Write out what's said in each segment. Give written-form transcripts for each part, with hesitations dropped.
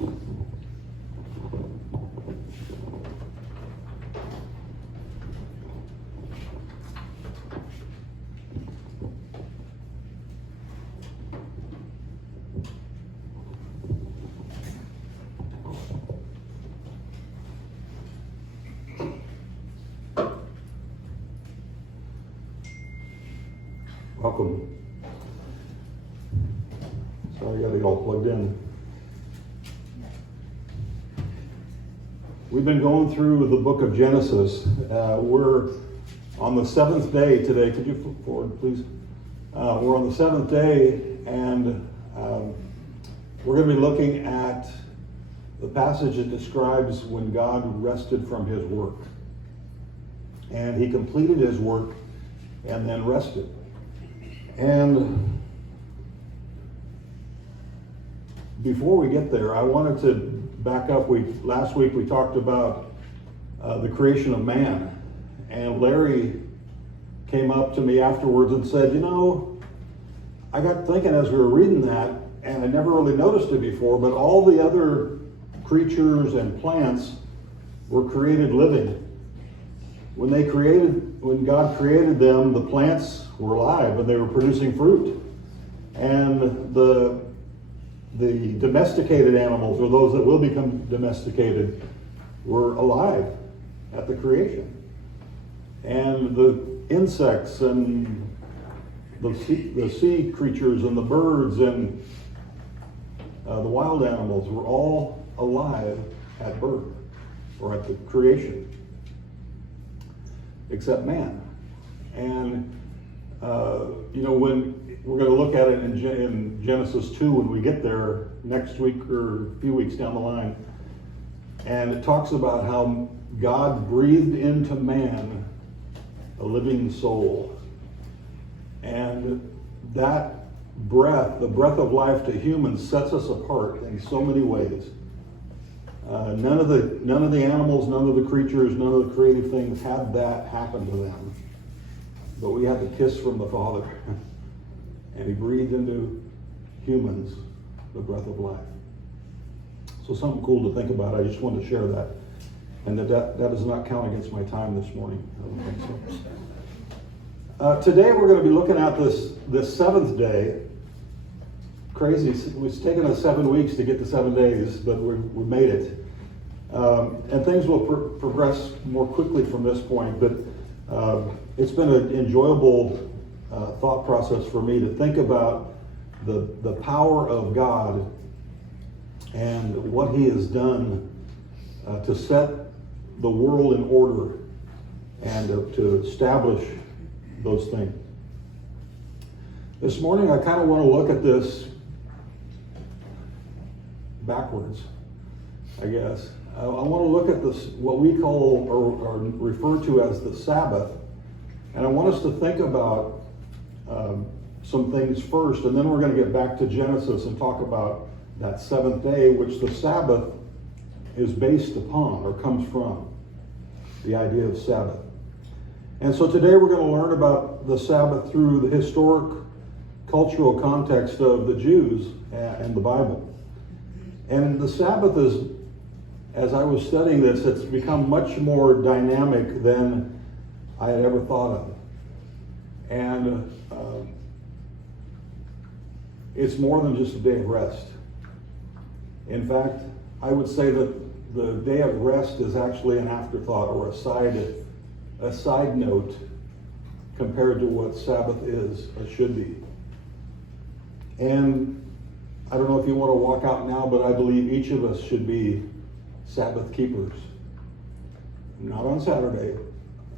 Welcome. Sorry, I got it all plugged in. We've been going through the book of Genesis. We're on the seventh day today. Could you flip forward, please? We're on the seventh day, and we're going to be looking at the passage that describes when God rested from his work. And he completed his work and then rested. And before we get there, I wanted to back up. Last week we talked about the creation of man. And Larry came up to me afterwards and said, I got thinking as we were reading that, and I never really noticed it before, but all the other creatures and plants were created living. When God created them, the plants were alive and they were producing fruit. And the domesticated animals, or those that will become domesticated, were alive at the creation. And the insects and the sea creatures and the birds and the wild animals were all alive at birth, or at the creation, except man. And when we're going to look at it in Genesis 2 when we get there next week or a few weeks down the line, and it talks about how God breathed into man a living soul. And that breath, the breath of life to humans, sets us apart in so many ways. None of the animals, none of the creatures, none of the creative things had that happen to them. But we had the kiss from the Father. And he breathed into humans the breath of life. So something cool to think about. I just wanted to share that. And that does not count against my time this morning. I don't think so. Today we're going to be looking at this seventh day. Crazy. It's taken us 7 weeks to get to 7 days, but we made it. And things will progress more quickly from this point, but it's been an enjoyable thought process for me to think about the power of God and what he has done to set the world in order and to establish those things. This morning I kind of want to look at this backwards, I guess. I want to look at this, what we call or refer to as the Sabbath, and I want us to think about some things first, and then we're going to get back to Genesis and talk about that seventh day, which the Sabbath is based upon or comes from, the idea of Sabbath. And so today we're going to learn about the Sabbath through the historic, cultural context of the Jews and the Bible. And the Sabbath is, as I was studying this, it's become much more dynamic than I had ever thought of. And it's more than just a day of rest. In fact, I would say that the day of rest is actually an afterthought or a side note compared to what Sabbath is or should be. And I don't know if you want to walk out now, but I believe each of us should be Sabbath keepers. Not on Saturday,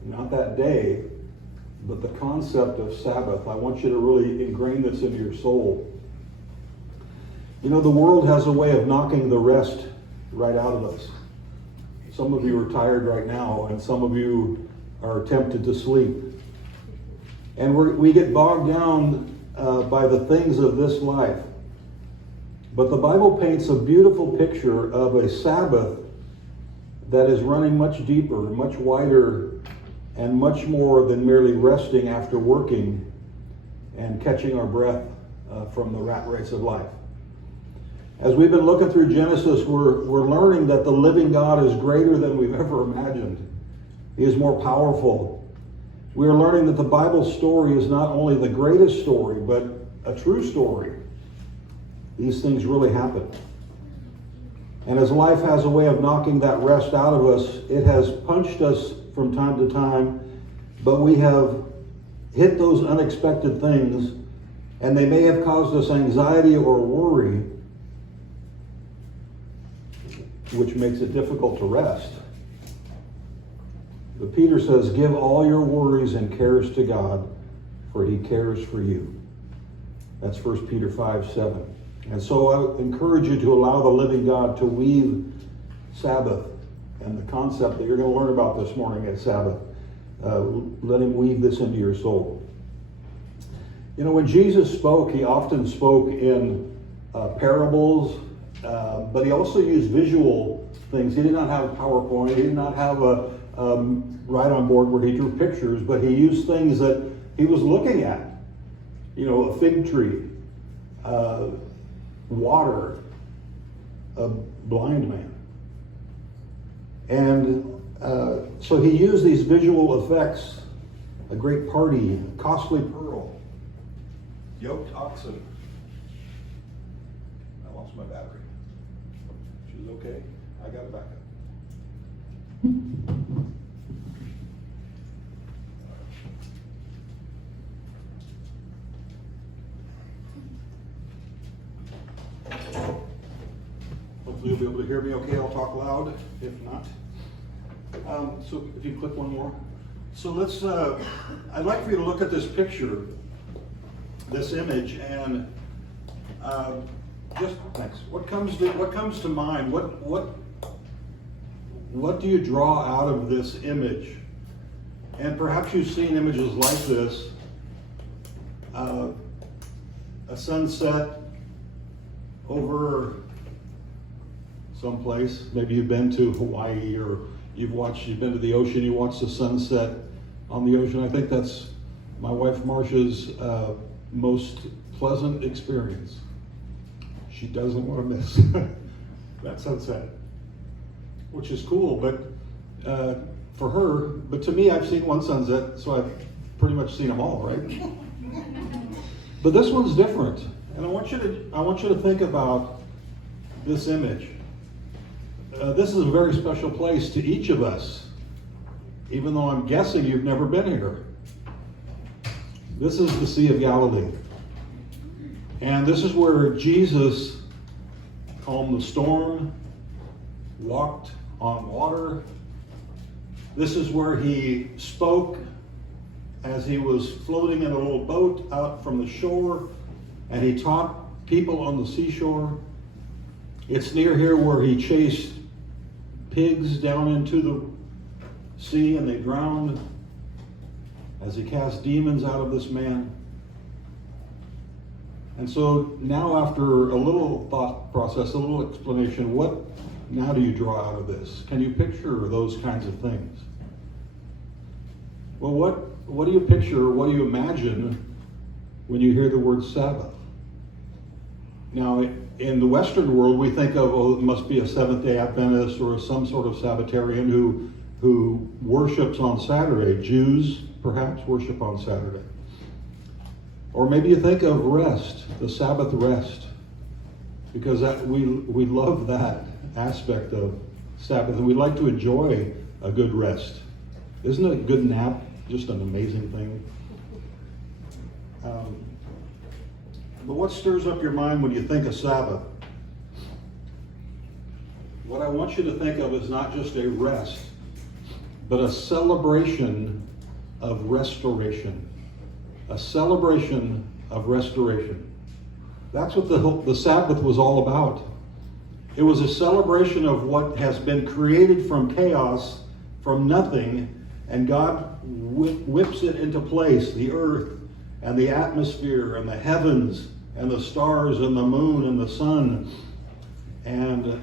not that day, but the concept of Sabbath. I want you to really ingrain this into your soul. The world has a way of knocking the rest right out of us. Some of you are tired right now, and some of you are tempted to sleep. And we get bogged down by the things of this life. But the Bible paints a beautiful picture of a Sabbath that is running much deeper, much wider, and much more than merely resting after working and catching our breath from the rat race of life. As we've been looking through Genesis, we're learning that the living God is greater than we've ever imagined. He is more powerful. We are learning that the Bible story is not only the greatest story, but a true story. These things really happen. And as life has a way of knocking that rest out of us, it has punched us from time to time, but we have hit those unexpected things, and they may have caused us anxiety or worry, which makes it difficult to rest. But Peter says, give all your worries and cares to God, for he cares for you. That's 1 Peter 5:7. And so I encourage you to allow the living God to weave Sabbath and the concept that you're going to learn about this morning at Sabbath. Let him weave this into your soul. You know, when Jesus spoke, he often spoke in parables, but he also used visual things. He did not have a PowerPoint. He did not have a right on board where he drew pictures, but he used things that he was looking at. You know, a fig tree, water, a blind man. And so he used these visual effects, a great party, a costly pearl, yoked oxen. I lost my battery. She's okay? I got it back up. Hopefully you'll be able to hear me okay. I'll talk loud if not. So if you click one more. So let's, I'd like for you to look at this picture, this image, and just, thanks. What comes to mind? What do you draw out of this image? And perhaps you've seen images like this. A sunset over someplace. Maybe you've been to Hawaii, or you've been to the ocean, you watch the sunset on the ocean. I think that's my wife Marsha's most pleasant experience. She doesn't want to miss that sunset, which is cool, but for her, but to me, I've seen one sunset, so I've pretty much seen them all, right? But this one's different, and I want you to think about this image. This is a very special place to each of us, even though I'm guessing you've never been here. This is the Sea of Galilee. And this is where Jesus calmed the storm, walked on water. This is where he spoke as he was floating in a little boat out from the shore, and he taught people on the seashore. It's near here where he chased pigs down into the sea and they drowned, as he cast demons out of this man. And so now, after a little thought process, a little explanation, what now do you draw out of this? Can you picture those kinds of things? Well, what do you picture, what do you imagine when you hear the word Sabbath? Now, in the Western world, we think of, oh, it must be a Seventh-day Adventist or some sort of Sabbatarian who worships on Saturday. Jews, perhaps, worship on Saturday. Or maybe you think of rest, the Sabbath rest, because we love that aspect of Sabbath, and we like to enjoy a good rest. Isn't a good nap just an amazing thing? But what stirs up your mind when you think of Sabbath? What I want you to think of is not just a rest, but a celebration of restoration. A celebration of restoration. That's what the Sabbath was all about. It was a celebration of what has been created from chaos, from nothing, and God whips it into place, the earth and the atmosphere and the heavens and the stars and the moon and the sun and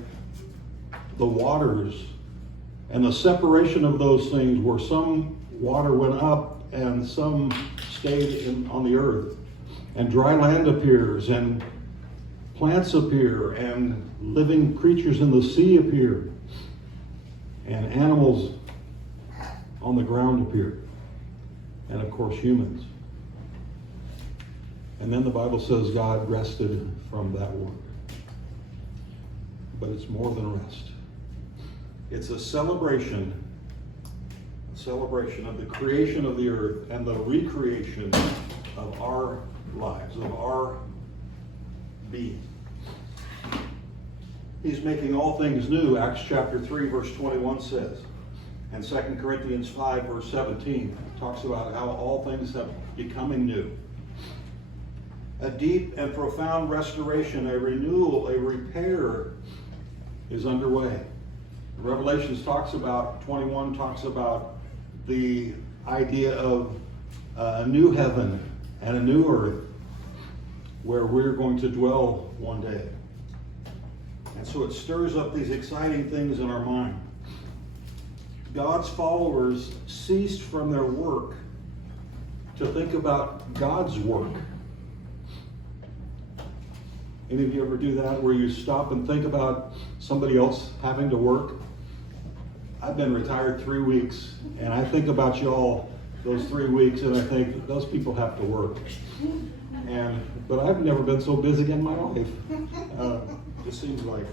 the waters, and the separation of those things where some water went up and some stayed on the earth, and dry land appears, and plants appear, and living creatures in the sea appear, and animals on the ground appear, and of course humans. And then the Bible says God rested from that work. But it's more than rest. It's a celebration of the creation of the earth and the recreation of our lives, of our being. He's making all things new, Acts chapter 3, verse 21 says. And 2 Corinthians 5, verse 17 talks about how all things have becoming new. A deep and profound restoration, a renewal, a repair is underway. Revelations 21 talks about the idea of a new heaven and a new earth where we're going to dwell one day. And so it stirs up these exciting things in our mind. God's followers ceased from their work to think about God's work. Any of you ever do that, where you stop and think about somebody else having to work? I've been retired 3 weeks, and I think about y'all those 3 weeks, and I think those people have to work. But I've never been so busy in my life. It seems like.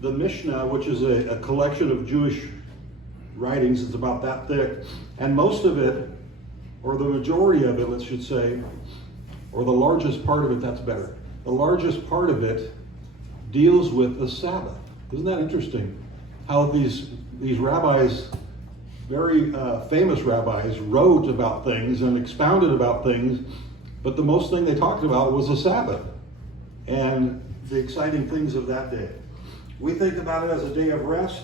The Mishnah, which is a collection of Jewish writings, is about that thick, and most of it, or the majority of it, let's should say, or the largest part of it, that's better. The largest part of it deals with the Sabbath. Isn't that interesting? How these rabbis, very famous rabbis, wrote about things and expounded about things, but the most thing they talked about was the Sabbath and the exciting things of that day. We think about it as a day of rest.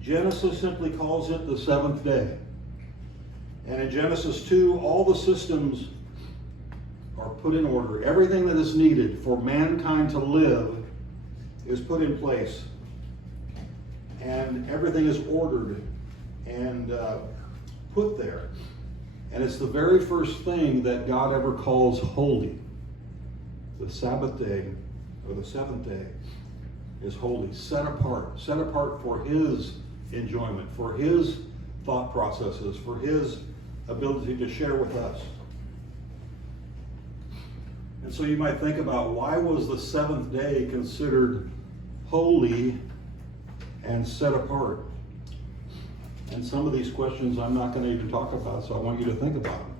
Genesis simply calls it the seventh day. And in Genesis 2, all the systems are put in order. Everything that is needed for mankind to live is put in place. And everything is ordered and put there. And it's the very first thing that God ever calls holy. The Sabbath day, or the seventh day, is holy, set apart for His enjoyment, for His thought processes, for His ability to share with us. And so you might think about, why was the seventh day considered holy and set apart? And some of these questions I'm not going to even talk about, so I want you to think about them.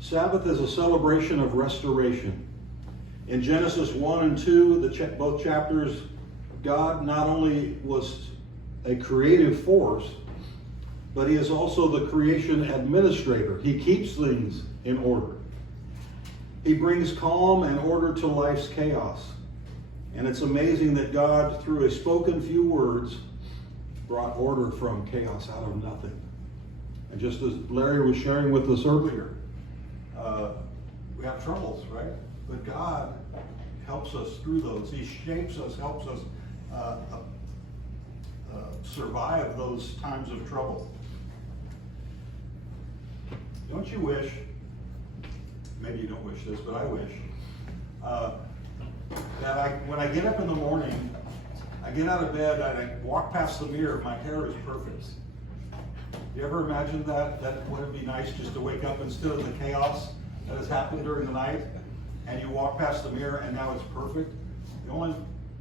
Sabbath is a celebration of restoration. In Genesis 1 and 2, both chapters, God not only was a creative force, but He is also the creation administrator. He keeps things in order. He brings calm and order to life's chaos. And it's amazing that God, through a spoken few words, brought order from chaos out of nothing. And just as Larry was sharing with us earlier, we have troubles, right? But God helps us through those. He shapes us, helps us survive those times of trouble. Don't you wish, maybe you don't wish this, but I wish, that when I get up in the morning, I get out of bed and I walk past the mirror, my hair is perfect. You ever imagined that? That wouldn't be nice, just to wake up instead of the chaos that has happened during the night, and you walk past the mirror and now it's perfect? The only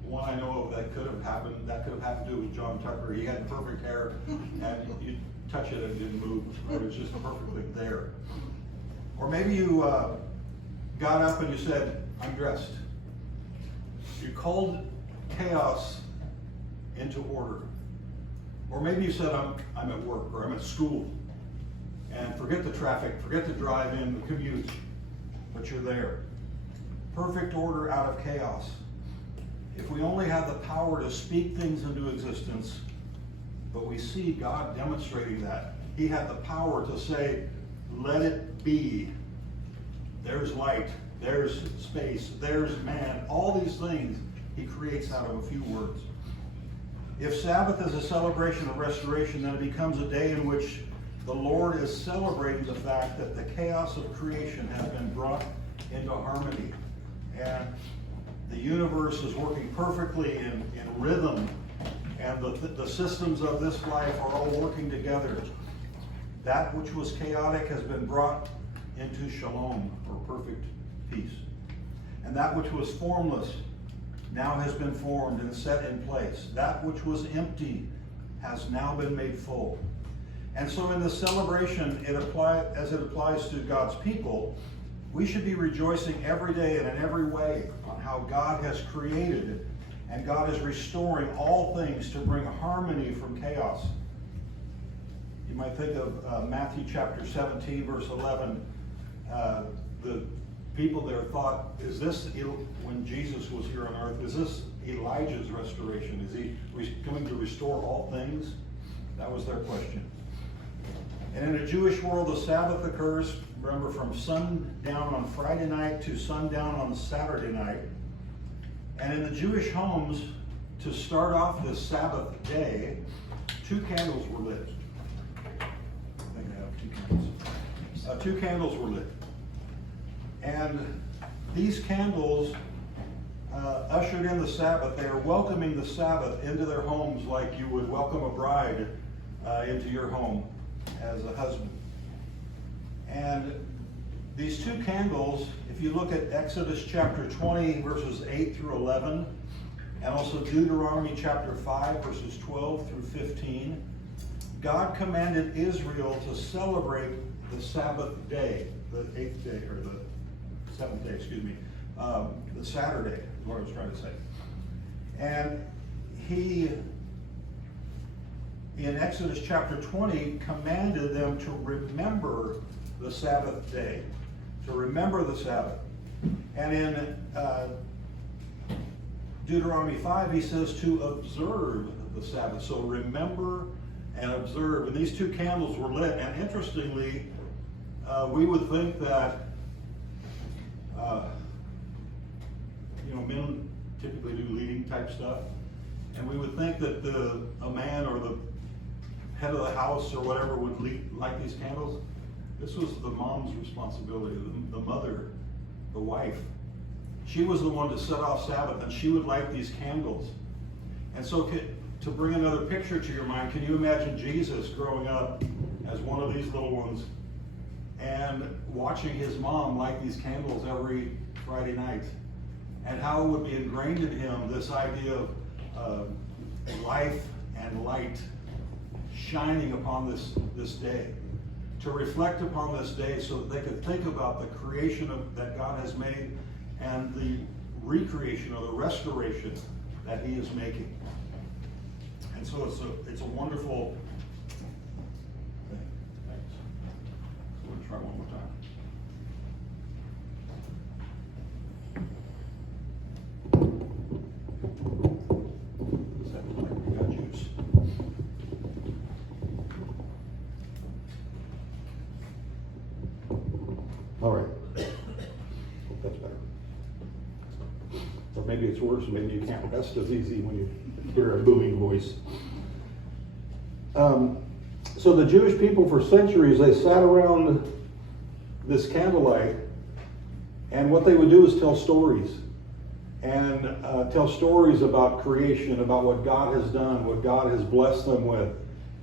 one I know of that could have happened to was John Tucker. He had perfect hair, and you touch it and it didn't move. It was just perfectly there. Or maybe you got up and you said, I'm dressed. You called chaos into order. Or maybe you said, I'm at work, or I'm at school. And forget the traffic, forget the drive-in, the commute, but you're there. Perfect order out of chaos. If we only had the power to speak things into existence, but we see God demonstrating that. He had the power to say, let it be. There's light, there's space, there's man. All these things He creates out of a few words. If Sabbath is a celebration of restoration, then it becomes a day in which the Lord is celebrating the fact that the chaos of creation has been brought into harmony. And the universe is working perfectly in rhythm, and the systems of this life are all working together. That which was chaotic has been brought into shalom, or perfect peace. And that which was formless now has been formed and set in place. That which was empty has now been made full. And so in this celebration, as it applies to God's people, we should be rejoicing every day and in every way on how God has created, and God is restoring all things to bring harmony from chaos. You might think of Matthew chapter 17, verse 11. The people there thought, is this, when Jesus was here on earth, is this Elijah's restoration? Is he coming to restore all things? That was their question. And in a Jewish world, the Sabbath occurs, remember, from sundown on Friday night to sundown on Saturday night. And in the Jewish homes, to start off this Sabbath day, 2 candles were lit. I think I have 2 candles. 2 candles were lit. And these candles ushered in the Sabbath. They are welcoming the Sabbath into their homes like you would welcome a bride into your home as a husband. And these 2 candles, if you look at Exodus chapter 20, verses 8 through 11, and also Deuteronomy chapter 5, verses 12 through 15, God commanded Israel to celebrate the Sabbath day, the 8th day, or the 7th day, excuse me, the Saturday, is what I was trying to say. And he, in Exodus chapter 20, commanded them to remember the Sabbath day, to remember the Sabbath. And in Deuteronomy 5, he says to observe the Sabbath. So remember and observe. And these 2 candles were lit. And interestingly, we would think that men typically do leading type stuff, and we would think that a man or the head of the house or whatever would light these candles. This was the mom's responsibility, the mother, the wife. She was the one to set off Sabbath, and she would light these candles. And so to bring another picture to your mind, can you imagine Jesus growing up as one of these little ones and watching his mom light these candles every Friday night? And how it would be ingrained in him, this idea of life and light shining upon this day. To reflect upon this day so that they could think about the creation that God has made and the recreation or the restoration that he is making. And so it's a wonderful thing. Thanks. So we'll try one more time. Does that look like we got juice? All right. Hope that's better. Or maybe it's worse. Maybe you can't rest as easy when you hear a booming voice. So the Jewish people for centuries, they sat around this candlelight, and what they would do is tell stories. And tell stories about creation, about what God has done, what God has blessed them with,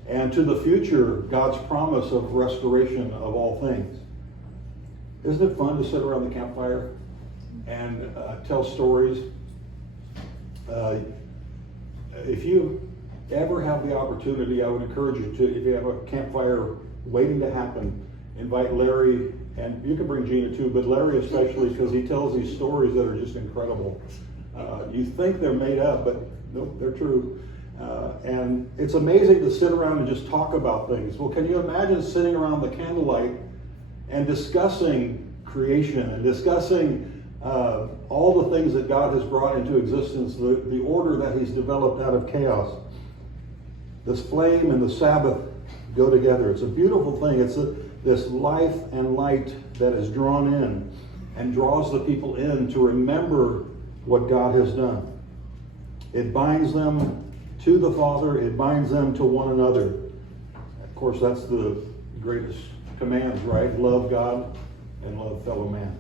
and to the future, God's promise of restoration of all things. Isn't it fun to sit around the campfire and tell stories? If you ever have the opportunity, I would encourage you to, if you have a campfire waiting to happen, invite Larry, and you can bring Gina too, but Larry especially, because he tells these stories that are just incredible. You think they're made up, but nope, they're true. And it's amazing to sit around and just talk about things. Well, can you imagine sitting around the candlelight and discussing creation and discussing all the things that God has brought into existence, the order that he's developed out of chaos? This flame and the Sabbath go together. It's a beautiful thing. It's this life and light that is drawn in and draws the people in to remember what God has done. It binds them to the Father. It binds them to one another. Of course, that's the greatest commands, right? Love God and love fellow man.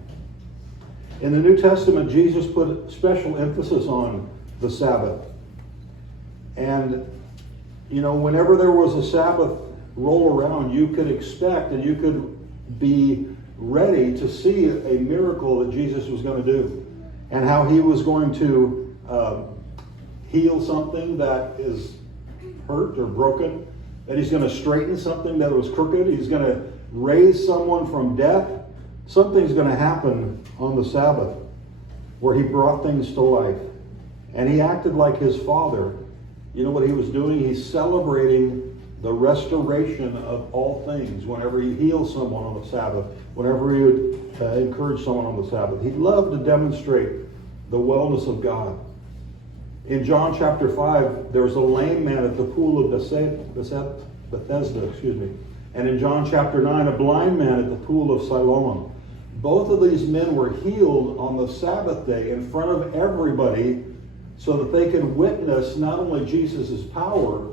In the New Testament, Jesus put special emphasis on the Sabbath. And, you know, whenever there was a Sabbath roll around, you could expect and you could be ready to see a miracle that Jesus was going to do, and how he was going to heal something that is hurt or broken, that he's going to straighten something that was crooked, he's going to raise someone from death. Something's going to happen on the Sabbath where he brought things to life. And he acted like his Father. You know what he was doing? He's celebrating the restoration of all things whenever he heals someone on the Sabbath, whenever he would encourage someone on the Sabbath. He loved to demonstrate the wellness of God. In John chapter 5, there was a lame man at the pool of Bethesda, and in John chapter 9, a blind man at the pool of Siloam. Both of these men were healed on the Sabbath day in front of everybody so that they could witness not only Jesus' power,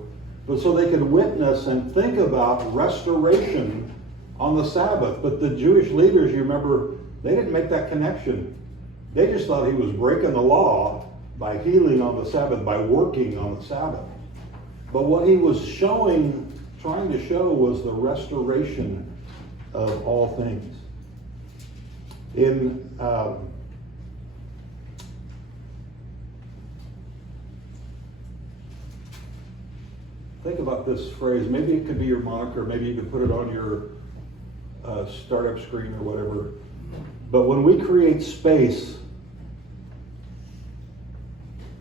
but so they could witness and think about restoration on the Sabbath. But the Jewish leaders, you remember, they didn't make that connection. They just thought he was breaking the law by healing on the Sabbath, by working on the Sabbath. But what he was trying to show was the restoration of all things. Think about this phrase. Maybe it could be your moniker. Maybe you could put it on your startup screen or whatever. But when we create space,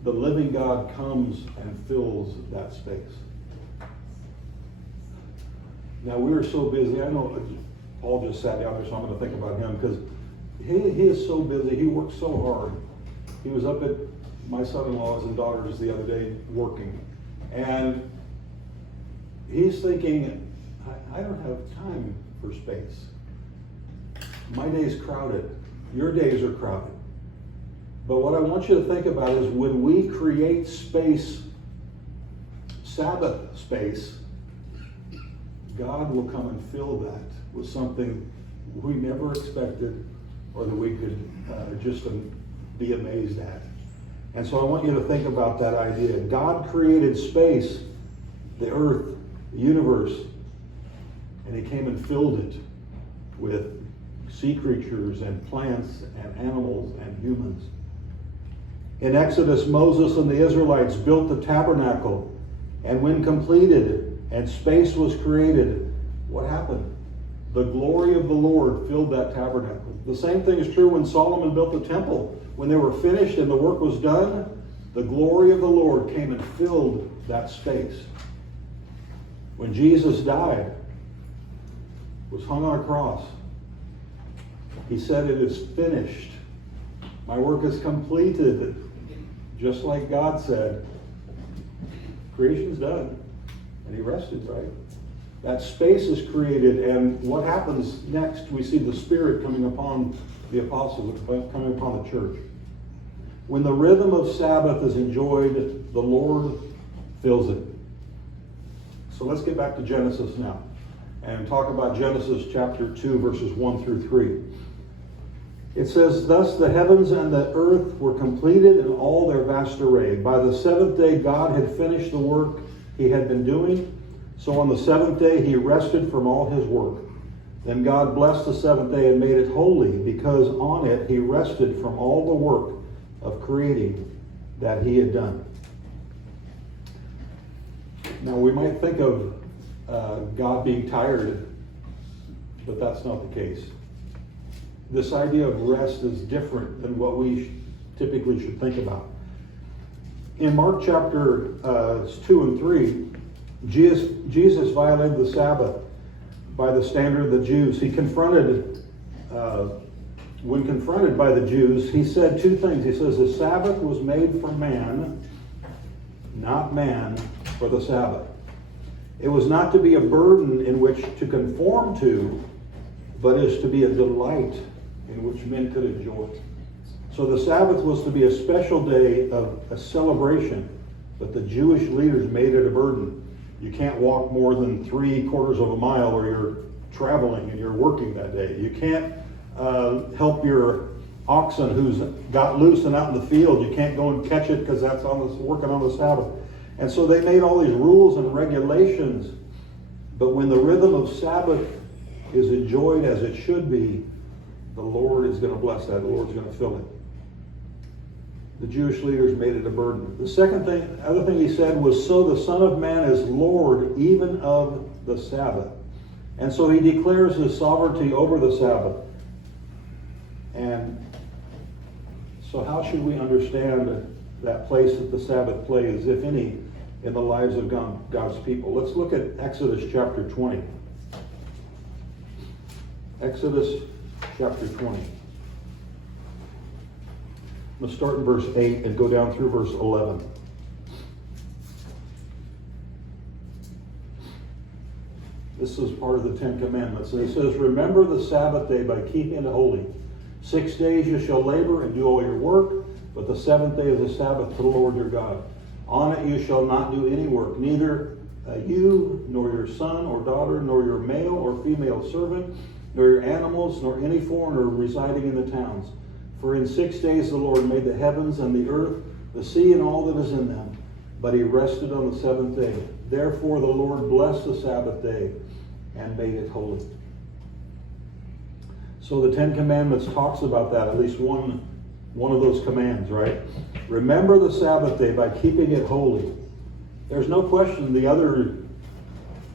the living God comes and fills that space. Now, we are so busy. I know Paul just sat down there, so I'm going to think about him, because he is so busy. He works so hard. He was up at my son-in-law's and daughter's the other day working. And he's thinking, I don't have time for space. My day's crowded. Your days are crowded. But what I want you to think about is when we create space, Sabbath space, God will come and fill that with something we never expected or that we could just be amazed at. And so I want you to think about that idea. God created space, the earth, the universe, and he came and filled it with sea creatures and plants and animals and humans. In Exodus, Moses and the Israelites built the tabernacle, and when completed and space was created, what happened? The glory of the Lord filled that tabernacle. The same thing is true when Solomon built the temple. When they were finished and the work was done, the glory of the Lord came and filled that space. When Jesus died, was hung on a cross, he said, "It is finished. My work is completed." Just like God said, creation's done. And he rested, right? That space is created, and what happens next? We see the Spirit coming upon the apostles, coming upon the church. When the rhythm of Sabbath is enjoyed, the Lord fills it. So let's get back to Genesis now and talk about Genesis chapter 2, verses 1 through 3. It says, "Thus the heavens and the earth were completed in all their vast array. By the seventh day God had finished the work he had been doing. So on the seventh day he rested from all his work. Then God blessed the seventh day and made it holy, because on it he rested from all the work of creating that he had done." Now we might think of God being tired, but that's not the case. This idea of rest is different than what we typically should think about. In Mark chapter 2 and 3, Jesus violated the Sabbath by the standard of the Jews. He when confronted by the Jews, he said two things. He says, "The Sabbath was made for man, not man for the Sabbath." It was not to be a burden in which to conform to, but is to be a delight in which men could enjoy. So the Sabbath was to be a special day of a celebration, but the Jewish leaders made it a burden. You can't walk more than 3/4 of a mile or you're traveling and you're working that day. You can't help your oxen who's got loose and out in the field. You can't go and catch it because that's working on the Sabbath. And so they made all these rules and regulations. But when the rhythm of Sabbath is enjoyed as it should be, the Lord is going to bless that. The Lord's going to fill it. The Jewish leaders made it a burden. The other thing he said was, so the Son of Man is Lord even of the Sabbath. And so he declares his sovereignty over the Sabbath. And so how should we understand that place that the Sabbath plays, if any, in the lives of God's people? Let's look at Exodus chapter 20. Exodus chapter 20. I'm going to start in verse 8 and go down through verse 11. This is part of the Ten Commandments. And it says, remember the Sabbath day by keeping it holy. 6 days you shall labor and do all your work, but the seventh day is a Sabbath to the Lord your God. On it you shall not do any work, neither you, nor your son or daughter, nor your male or female servant, nor your animals, nor any foreigner residing in the towns. For in 6 days the Lord made the heavens and the earth, the sea and all that is in them, but he rested on the seventh day. Therefore the Lord blessed the Sabbath day and made it holy. So the Ten Commandments talks about that, at least one of those commands, right? Remember the Sabbath day by keeping it holy. There's no question the other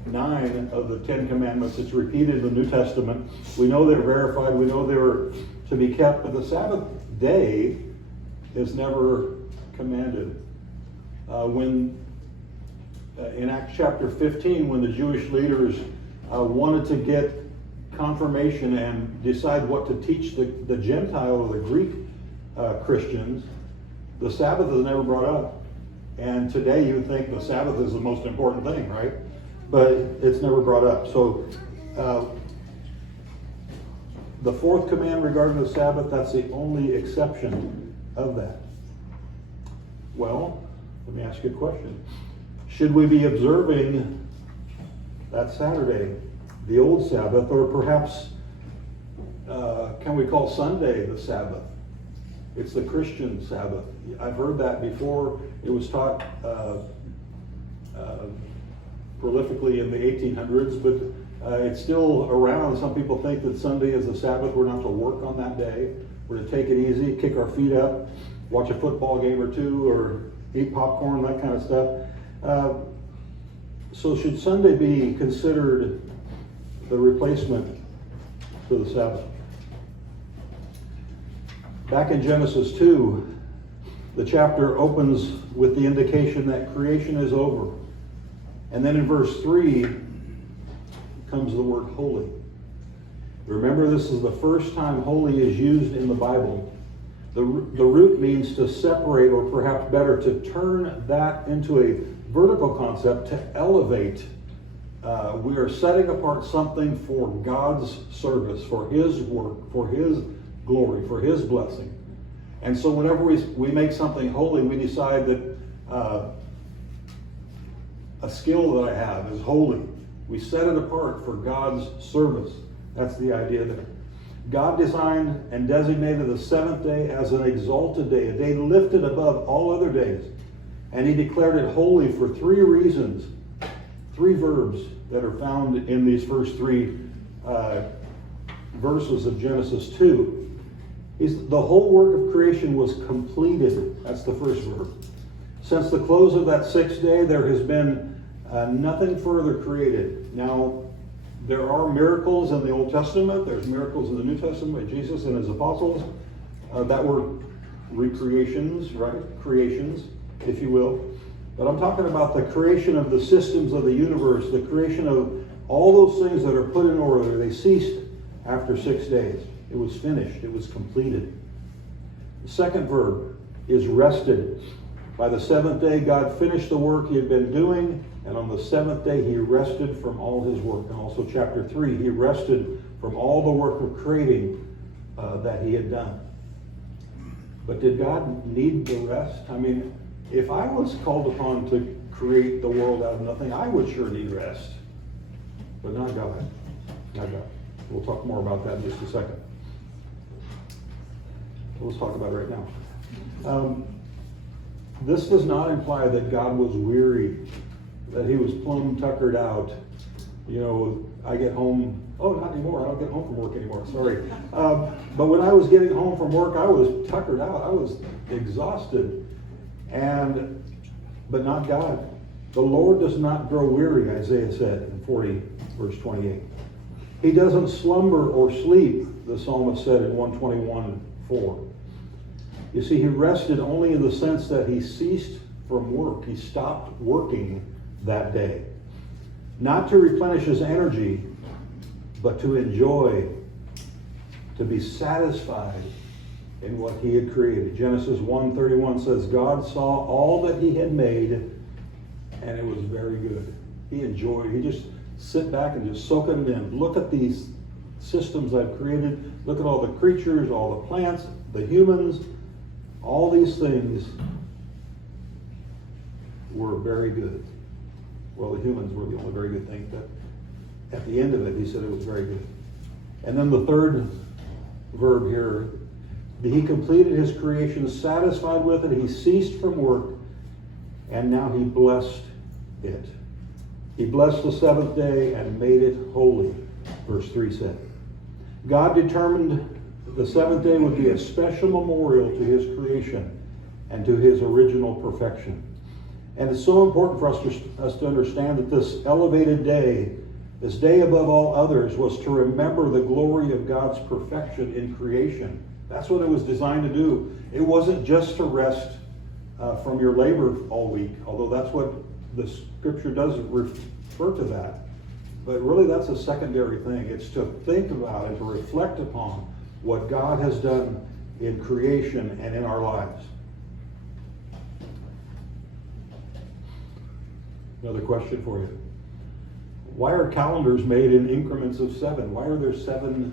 9 of the Ten Commandments, it's repeated in the New Testament. We know they're verified, we know they were to be kept, but the Sabbath day is never commanded. In Acts chapter 15, when the Jewish leaders wanted to get confirmation and decide what to teach the Gentile or the Greek Christians, the Sabbath is never brought up. And today you would think the Sabbath is the most important thing, right? But it's never brought up. So the fourth command regarding the Sabbath, that's the only exception of that. Well, let me ask you a question. Should we be observing that Saturday, the old Sabbath, or perhaps can we call Sunday the Sabbath? It's the Christian Sabbath. I've heard that before. It was taught prolifically in the 1800s, but it's still around. Some people think that Sunday is the Sabbath. We're not to work on that day. We're to take it easy, kick our feet up, watch a football game or two, or eat popcorn, that kind of stuff. So should Sunday be considered the replacement for the Sabbath? Back in Genesis 2, the chapter opens with the indication that creation is over. And then in verse 3 comes the word holy. Remember, this is the first time holy is used in the Bible. The root means to separate, or perhaps better, to turn that into a vertical concept, to elevate. We are setting apart something for God's service, for his work, for his glory, for his blessing. And so whenever we make something holy, we decide that a skill that I have is holy. We set it apart for God's service. That's the idea there. God designed and designated the seventh day as an exalted day, a day lifted above all other days. And he declared it holy for 3 reasons, 3 verbs that are found in these first 3 verses of Genesis 2. The whole work of creation was completed. That's the first verb. Since the close of that 6th day, there has been nothing further created. Now, there are miracles in the Old Testament. There's miracles in the New Testament by Jesus and his apostles that were recreations, right? Creations, if you will. But I'm talking about the creation of the systems of the universe, the creation of all those things that are put in order. They ceased after 6 days. It was finished. It was completed. The second verb is rested. By the 7th day, God finished the work he had been doing, and on the 7th day, he rested from all his work. And also chapter 3, he rested from all the work of creating that he had done. But did God need the rest? I mean, if I was called upon to create the world out of nothing, I would sure need rest. But not God. We'll talk more about that in just a second. Let's talk about it right now. This does not imply that God was weary, that he was plumb tuckered out. You know, I get home, not anymore, I don't get home from work anymore, sorry. But when I was getting home from work, I was tuckered out, I was exhausted. But not God. The Lord does not grow weary, Isaiah said in 40, verse 28. He doesn't slumber or sleep, the psalmist said in 121:4. You see, he rested only in the sense that he ceased from work. He stopped working that day. Not to replenish his energy, but to enjoy, to be satisfied in what he had created. Genesis 1:31 says, God saw all that he had made, and it was very good. He enjoyed, he just sit back and just soak it in. Look at these systems I've created. Look at all the creatures, all the plants, the humans, all these things were very good. Well, the humans were the only very good thing, but at the end of it, he said it was very good. And then the third verb here, he completed his creation, satisfied with it. He ceased from work, and now he blessed it. He blessed the seventh day and made it holy, verse 3 said. God determined the seventh day would be a special memorial to his creation and to his original perfection. And it's so important for us to understand that this elevated day, this day above all others, was to remember the glory of God's perfection in creation. That's what it was designed to do. It wasn't just to rest from your labor all week, although that's what the scripture does refer to that. But really that's a secondary thing. It's to think about and to reflect upon what God has done in creation and in our lives. Another question for you. Why are calendars made in increments of 7? Why are there 7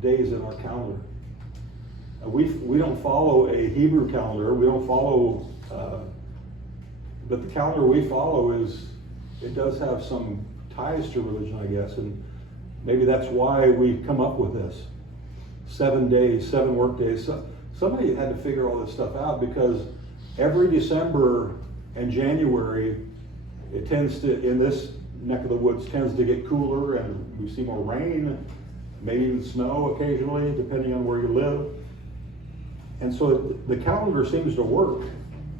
days in our calendar? We don't follow a Hebrew calendar. We don't follow, but the calendar we follow it does have some ties to religion, I guess, and maybe that's why we come up with this. 7 days, 7 work days. So, somebody had to figure all this stuff out, because every December and January, it tends to, in this neck of the woods, tends to get cooler, and we see more rain, maybe even snow occasionally, depending on where you live. And so the calendar seems to work,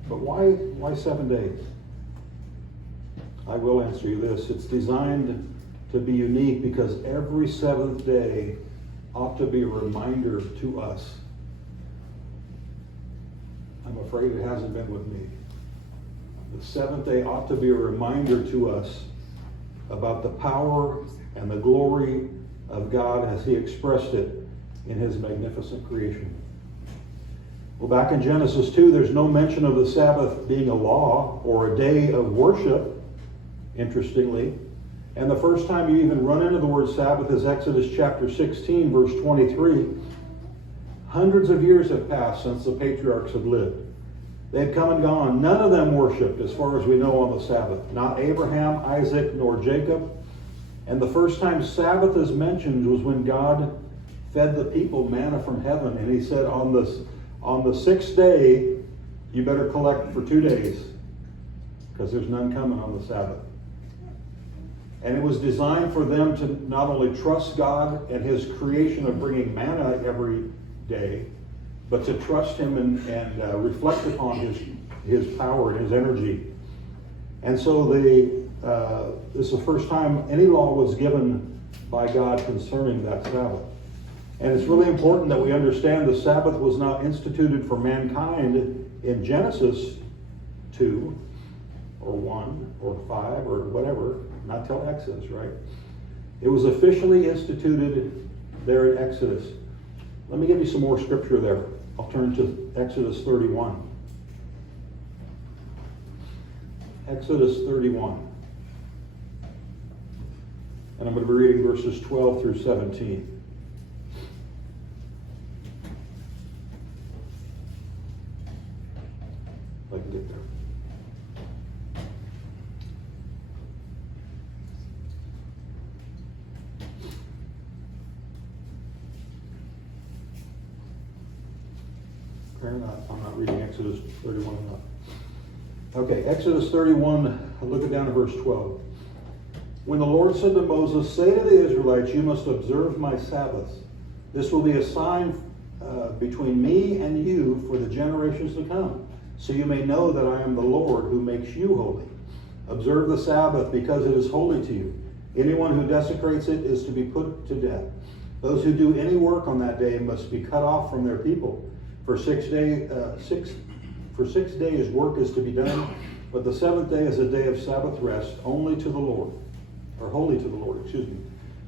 but why 7 days? I will answer you this. It's designed to be unique because every seventh day ought to be a reminder to us. I'm afraid it hasn't been with me. The seventh day ought to be a reminder to us about the power and the glory of God as he expressed it in his magnificent creation. Well, back in Genesis 2, there's no mention of the Sabbath being a law or a day of worship, interestingly. And the first time you even run into the word Sabbath is Exodus chapter 16, verse 23. Hundreds of years have passed since the patriarchs had lived. They had come and gone. None of them worshipped, as far as we know, on the Sabbath. Not Abraham, Isaac, nor Jacob. And the first time Sabbath is mentioned was when God fed the people manna from heaven. And he said, on the sixth day, you better collect for 2 days, because there's none coming on the Sabbath. And it was designed for them to not only trust God and his creation of bringing manna every day, but to trust him and reflect upon his power and his energy. And so this is the first time any law was given by God concerning that Sabbath. And it's really important that we understand the Sabbath was not instituted for mankind in Genesis 2 or 1 or 5 or whatever, not till Exodus, right? It was officially instituted there in Exodus. Let me give you some more scripture there. I'll turn to Exodus 31. Exodus 31. And I'm going to be reading verses 12 through 17. If I can get there. I'm not reading Exodus 31 enough. Okay, Exodus 31, look it down at verse 12. When the Lord said to Moses, say to the Israelites, you must observe my Sabbaths. This will be a sign between me and you for the generations to come, so you may know that I am the Lord who makes you holy. Observe the Sabbath because it is holy to you. Anyone who desecrates it is to be put to death. Those who do any work on that day must be cut off from their people. For 6 days work is to be done, but the seventh day is a day of Sabbath rest only to the Lord, or holy to the Lord, excuse me.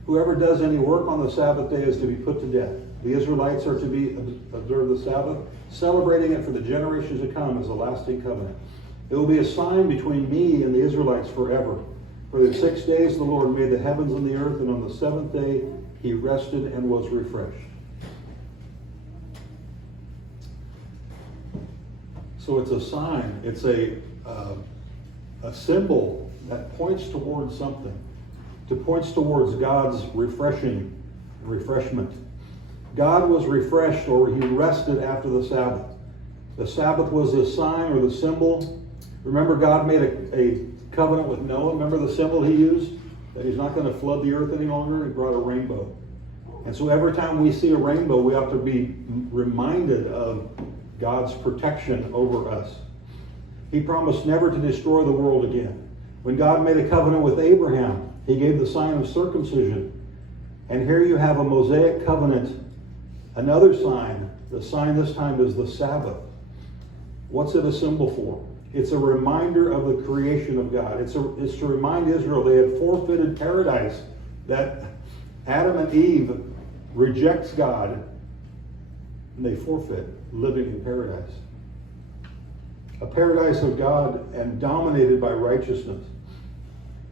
Whoever does any work on the Sabbath day is to be put to death. The Israelites are to observe the Sabbath, celebrating it for the generations to come as a lasting covenant. It will be a sign between me and the Israelites forever. For the 6 days the Lord made the heavens and the earth, and on the seventh day he rested and was refreshed. So it's a sign, it's a symbol that points towards something. It points towards God's refreshment. God was refreshed, or he rested after the Sabbath. The Sabbath was the sign or the symbol. Remember, God made a covenant with Noah. Remember the symbol he used? That he's not going to flood the earth any longer. He brought a rainbow. And so every time we see a rainbow, we have to be reminded of God's protection over us. He promised never to destroy the world again. When God made a covenant with Abraham, he gave the sign of circumcision. And here you have a Mosaic covenant, another sign. The sign this time is the Sabbath. What's it a symbol for? It's a reminder of the creation of God. It's to remind Israel they had forfeited paradise, that Adam and Eve rejects God, and they forfeit living in paradise. A paradise of God and dominated by righteousness.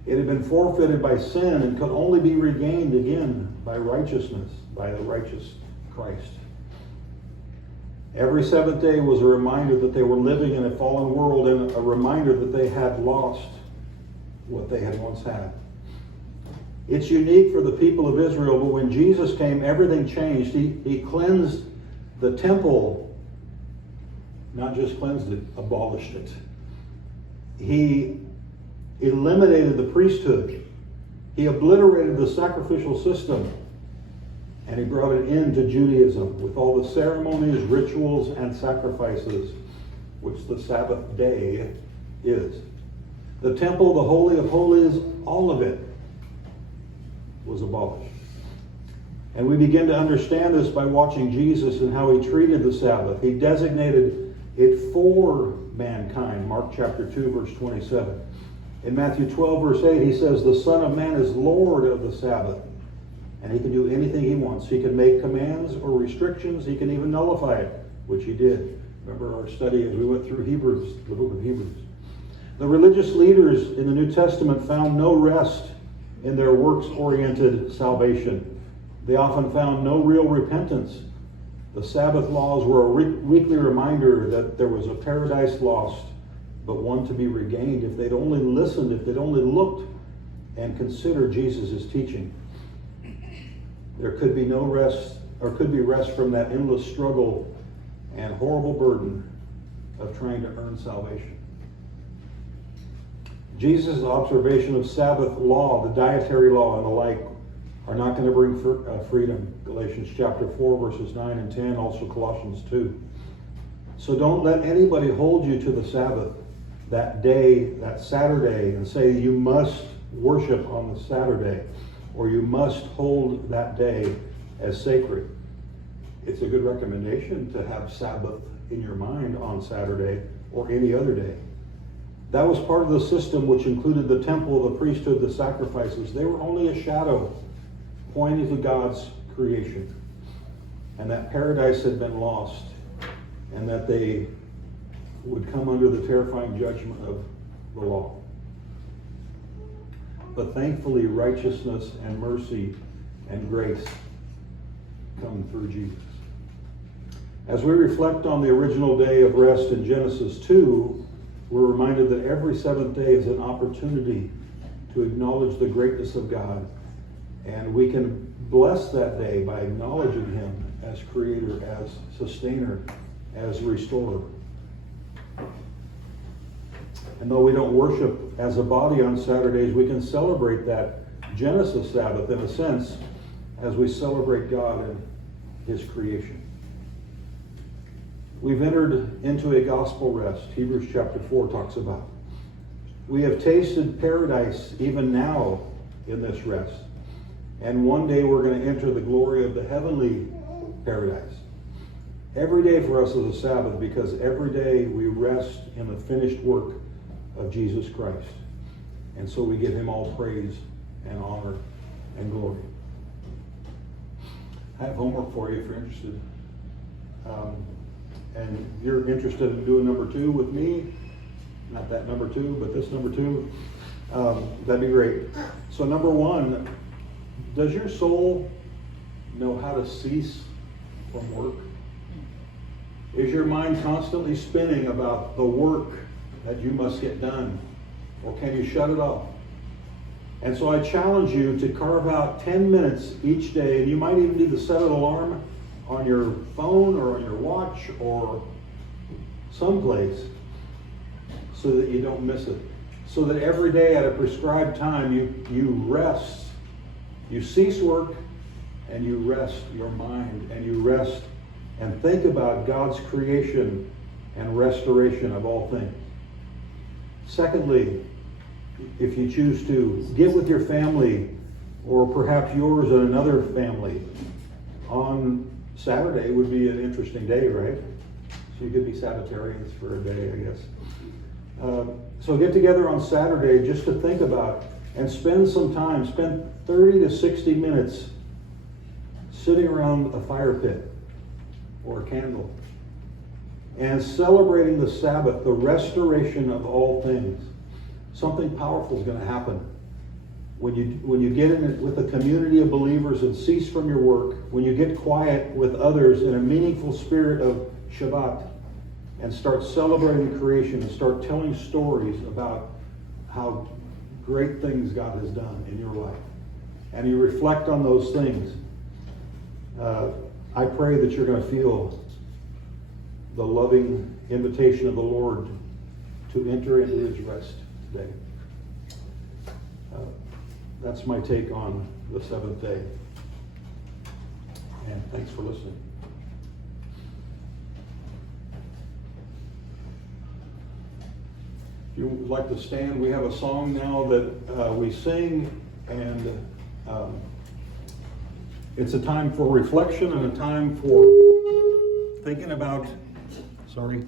It had been forfeited by sin and could only be regained again by righteousness, by the righteous Christ. Every seventh day was a reminder that they were living in a fallen world, and a reminder that they had lost what they had once had. It's unique for the people of Israel, but when Jesus came, everything changed. He cleansed the temple, not just cleansed it, abolished it. He eliminated the priesthood. He obliterated the sacrificial system. And he brought an end to Judaism with all the ceremonies, rituals, and sacrifices, which the Sabbath day is. The temple, the Holy of Holies, all of it was abolished. And we begin to understand this by watching Jesus and how he treated the Sabbath. He designated it for mankind. Mark chapter 2, verse 27. In Matthew 12, verse 8, he says, the Son of Man is Lord of the Sabbath. And he can do anything he wants. He can make commands or restrictions. He can even nullify it, which he did. Remember our study as we went through Hebrews, the book of Hebrews. The religious leaders in the New Testament found no rest in their works-oriented salvation. They often found no real repentance. The Sabbath laws were a weekly reminder that there was a paradise lost, but one to be regained if they'd only listened, if they'd only looked and considered Jesus' teaching. There could be no rest, or could be rest from that endless struggle and horrible burden of trying to earn salvation. Jesus' observation of Sabbath law, the dietary law, and the like are not going to bring freedom. Galatians chapter 4, verses 9 and 10, also Colossians 2. So don't let anybody hold you to the Sabbath, that day, that Saturday, and say you must worship on the Saturday, or you must hold that day as sacred. It's a good recommendation to have Sabbath in your mind on Saturday or any other day. That was part of the system which included the temple, the priesthood, the sacrifices. They were only a shadow pointing to God's creation. And that paradise had been lost, and that they would come under the terrifying judgment of the law. But thankfully, righteousness and mercy and grace come through Jesus. As we reflect on the original day of rest in Genesis 2, we're reminded that every seventh day is an opportunity to acknowledge the greatness of God. And we can bless that day by acknowledging him as creator, as sustainer, as restorer. And though we don't worship as a body on Saturdays, we can celebrate that Genesis Sabbath in a sense as we celebrate God and His creation. We've entered into a gospel rest, Hebrews chapter 4 talks about. We have tasted paradise even now in this rest. And one day we're going to enter the glory of the heavenly paradise. Every day for us is a Sabbath because every day we rest in the finished work of Jesus Christ. And so we give Him all praise and honor and glory. I have homework for you if you're interested. And you're interested in doing number 2 with me, not that number 2, but this number 2, that'd be great. So number 1, does your soul know how to cease from work? Is your mind constantly spinning about the work that you must get done? Or can you shut it off? And so I challenge you to carve out 10 minutes each day, and you might even need to set an alarm on your phone or on your watch or someplace so that you don't miss it. So that every day at a prescribed time you rest. You cease work and you rest your mind and you rest and think about God's creation and restoration of all things. Secondly, if you choose to give with your family or perhaps yours and another family on Saturday would be an interesting day, right? So you could be Sabbatarians for a day, I guess. So get together on Saturday just to think about and spend some time, spend 30 to 60 minutes sitting around a fire pit or a candle and celebrating the Sabbath, the restoration of all things. Something powerful is going to happen when you get in it with a community of believers and cease from your work, when you get quiet with others in a meaningful spirit of Shabbat and start celebrating creation and start telling stories about how great things God has done in your life. And you reflect on those things. I pray that you're going to feel the loving invitation of the Lord to enter into His rest today. That's my take on the seventh day. And thanks for listening. If you would like to stand, we have a song now that we sing, and it's a time for reflection and a time for thinking about, sorry.